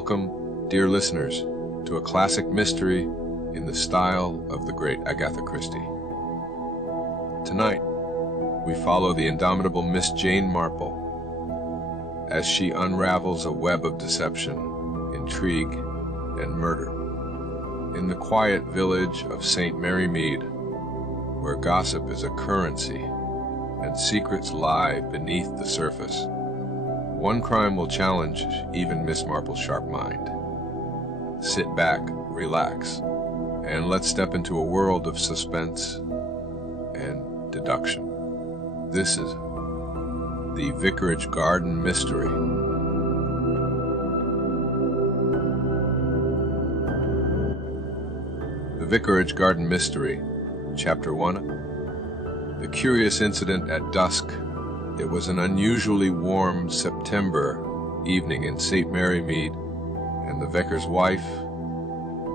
Welcome, dear listeners, to a classic mystery in the style of the great Agatha Christie. Tonight, we follow the indomitable Miss Jane Marple as she unravels a web of deception, intrigue, and murder in the quiet village of St. Mary Mead, where gossip is a currency and secrets lie beneath the surface. One crime will challenge even Miss Marple's sharp mind. Sit back, relax, and let's step into a world of suspense and deduction. This is the Vicarage Garden Mystery. The Vicarage Garden Mystery, Chapter 1. The curious incident at dusk. It was an unusually warm September evening in St. Mary Mead, and the vicar's wife,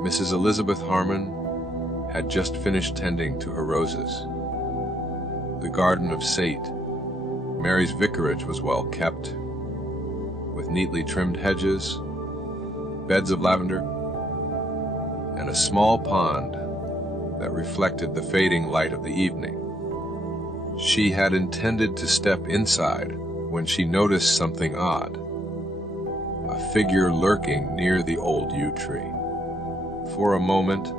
Mrs. Elizabeth Harman, had just finished tending to her roses. The garden of St. Mary's vicarage was well kept, with neatly trimmed hedges, beds of lavender, and a small pond that reflected the fading light of the evening. She had intended to step inside when she noticed something odd, a figure lurking near the old yew tree. For a moment,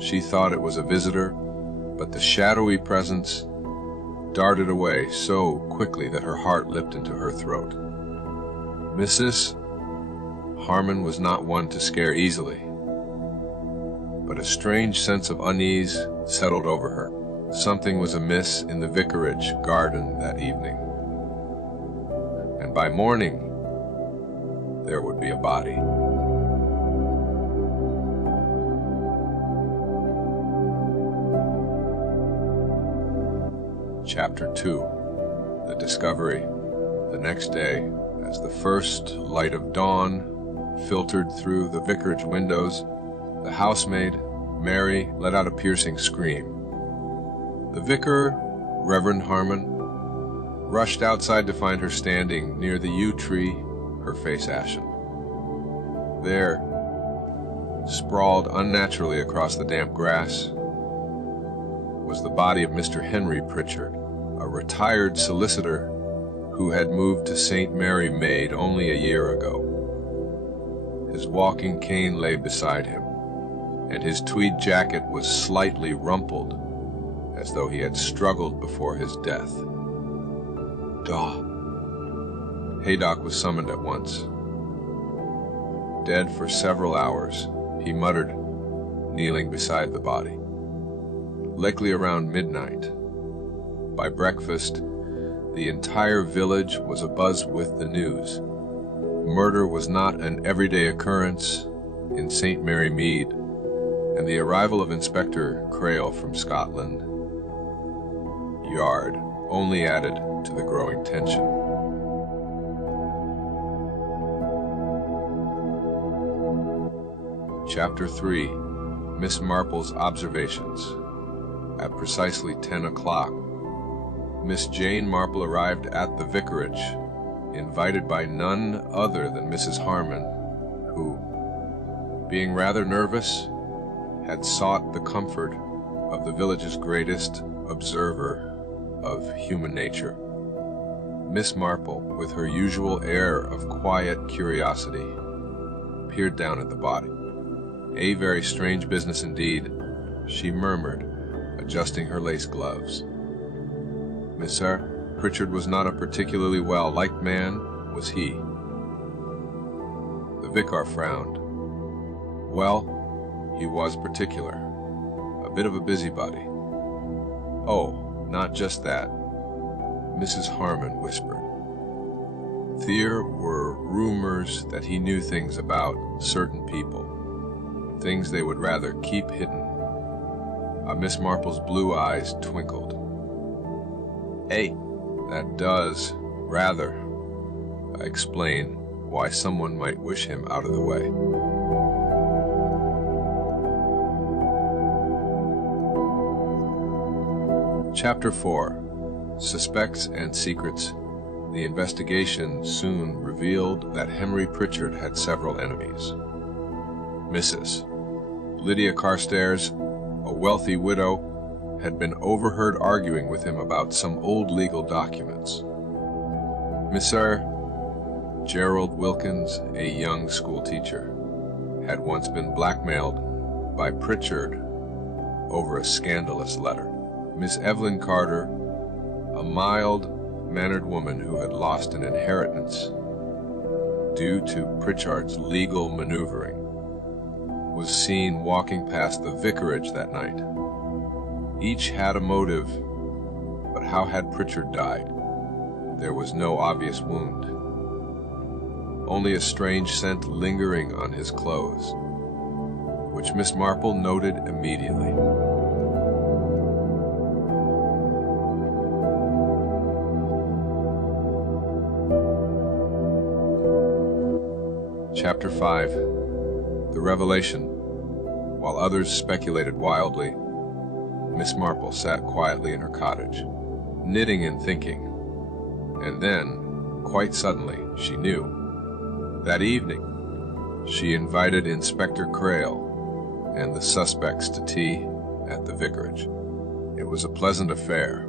she thought it was a visitor, but the shadowy presence darted away so quickly that her heart leapt into her throat. Mrs. Harman was not one to scare easily, but a strange sense of unease settled over her. Something was amiss in the vicarage garden that evening, and by morning there would be a body. Chapter 2. The Discovery. The next day, as the first light of dawn filtered through the vicarage windows, the housemaid, Mary, let out a piercing scream. The vicar, Reverend Harman, rushed outside to find her standing near the yew tree, her face ashen. There, sprawled unnaturally across the damp grass, was the body of Mr. Henry Pritchard, a retired solicitor who had moved to St. Mary Mead only a year ago. His walking cane lay beside him, and his tweed jacket was slightly rumpled, as though he had struggled before his death. Haydock was summoned at once. Dead for several hours, he muttered, kneeling beside the body. Likely around midnight. By breakfast, the entire village was abuzz with the news. Murder was not an everyday occurrence in St. Mary Mead, and the arrival of Inspector Crail from Scotland Yard only added to the growing tension. Chapter 3. Miss Marple's Observations. At precisely 10 o'clock, Miss Jane Marple arrived at the vicarage, invited by none other than Mrs. Harman, who, being rather nervous, had sought the comfort of the village's greatest observer of human nature. Miss Marple, with her usual air of quiet curiosity, peered down at the body. A very strange business indeed, she murmured, adjusting her lace gloves. Messire, Pritchard was not a particularly well-liked man, was he? The vicar frowned. Well, he was particular. A bit of a busybody. Oh, not just that, Mrs. Harman whispered. There were rumors that he knew things about certain people, things they would rather keep hidden. Miss Marple's blue eyes twinkled. That does, rather, explain why someone might wish him out of the way. Chapter 4. Suspects and Secrets. The investigation soon revealed that Henry Pritchard had several enemies. Mrs. Lydia Carstairs, a wealthy widow, had been overheard arguing with him about some old legal documents. Mr. Gerald Wilkins, a young schoolteacher, had once been blackmailed by Pritchard over a scandalous letter. Miss Evelyn Carter, a mild-mannered woman who had lost an inheritance due to Pritchard's legal maneuvering, was seen walking past the vicarage that night. Each had a motive, but how had Pritchard died? There was no obvious wound, only a strange scent lingering on his clothes, which Miss Marple noted immediately. Chapter 5. The Revelation. While others speculated wildly, Miss Marple sat quietly in her cottage, knitting and thinking. And then, quite suddenly, she knew. That evening, she invited Inspector Crail and the suspects to tea at the vicarage. It was a pleasant affair,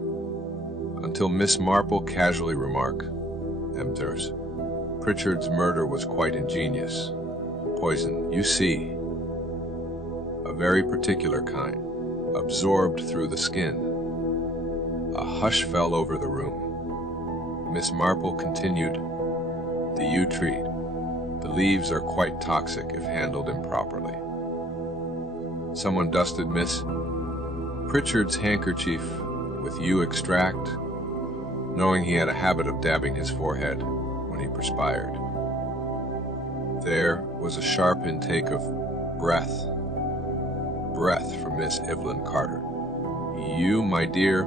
until Miss Marple casually remarked, "Emters, Pritchard's murder was quite ingenious. Poison, you see. A very particular kind, absorbed through the skin." A hush fell over the room. Miss Marple continued, "The yew tree. The leaves are quite toxic if handled improperly." Someone dusted Miss Pritchard's handkerchief with yew extract, knowing he had a habit of dabbing his forehead when he perspired. There was a sharp intake of breath from Miss Evelyn Carter. "You, my dear,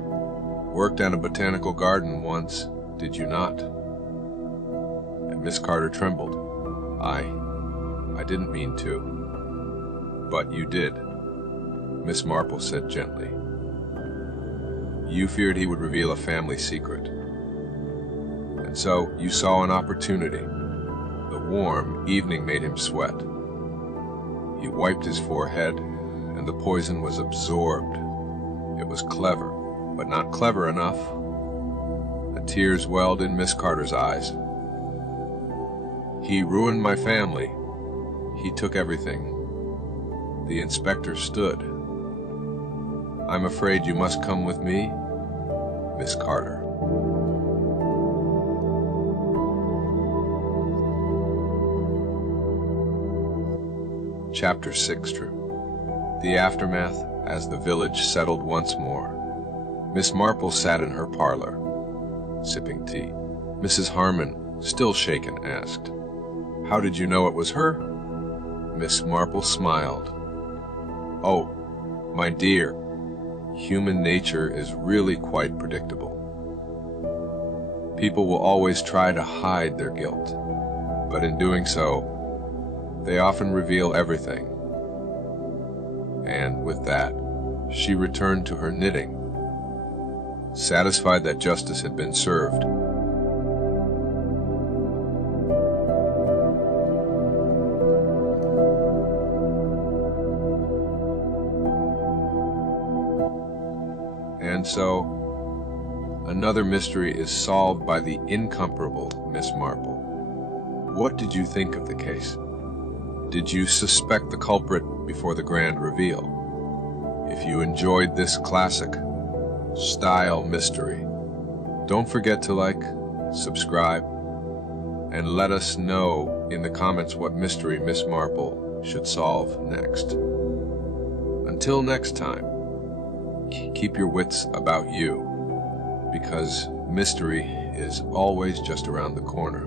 worked at a botanical garden once, did you not?" And Miss Carter trembled. I didn't mean to." "But you did," Miss Marple said gently. "You feared he would reveal a family secret. And so you saw an opportunity. The warm evening made him sweat. He wiped his forehead, and the poison was absorbed. It was clever, but not clever enough." The tears welled in Miss Carter's eyes. "He ruined my family. He took everything." The inspector stood. "I'm afraid you must come with me, Miss Carter." Chapter 6. The aftermath as the village settled once more. Miss Marple sat in her parlor, sipping tea. Mrs. Harmon, still shaken, asked, "How did you know it was her?" Miss Marple smiled. "Oh, my dear, human nature is really quite predictable. People will always try to hide their guilt, but in doing so, they often reveal everything." And with that, she returned to her knitting, satisfied that justice had been served. And so, another mystery is solved by the incomparable Miss Marple. What did you think of the case? Did you suspect the culprit before the grand reveal? If you enjoyed this classic style mystery, don't forget to like, subscribe, and let us know in the comments what mystery Miss Marple should solve next. Until next time, keep your wits about you, because mystery is always just around the corner.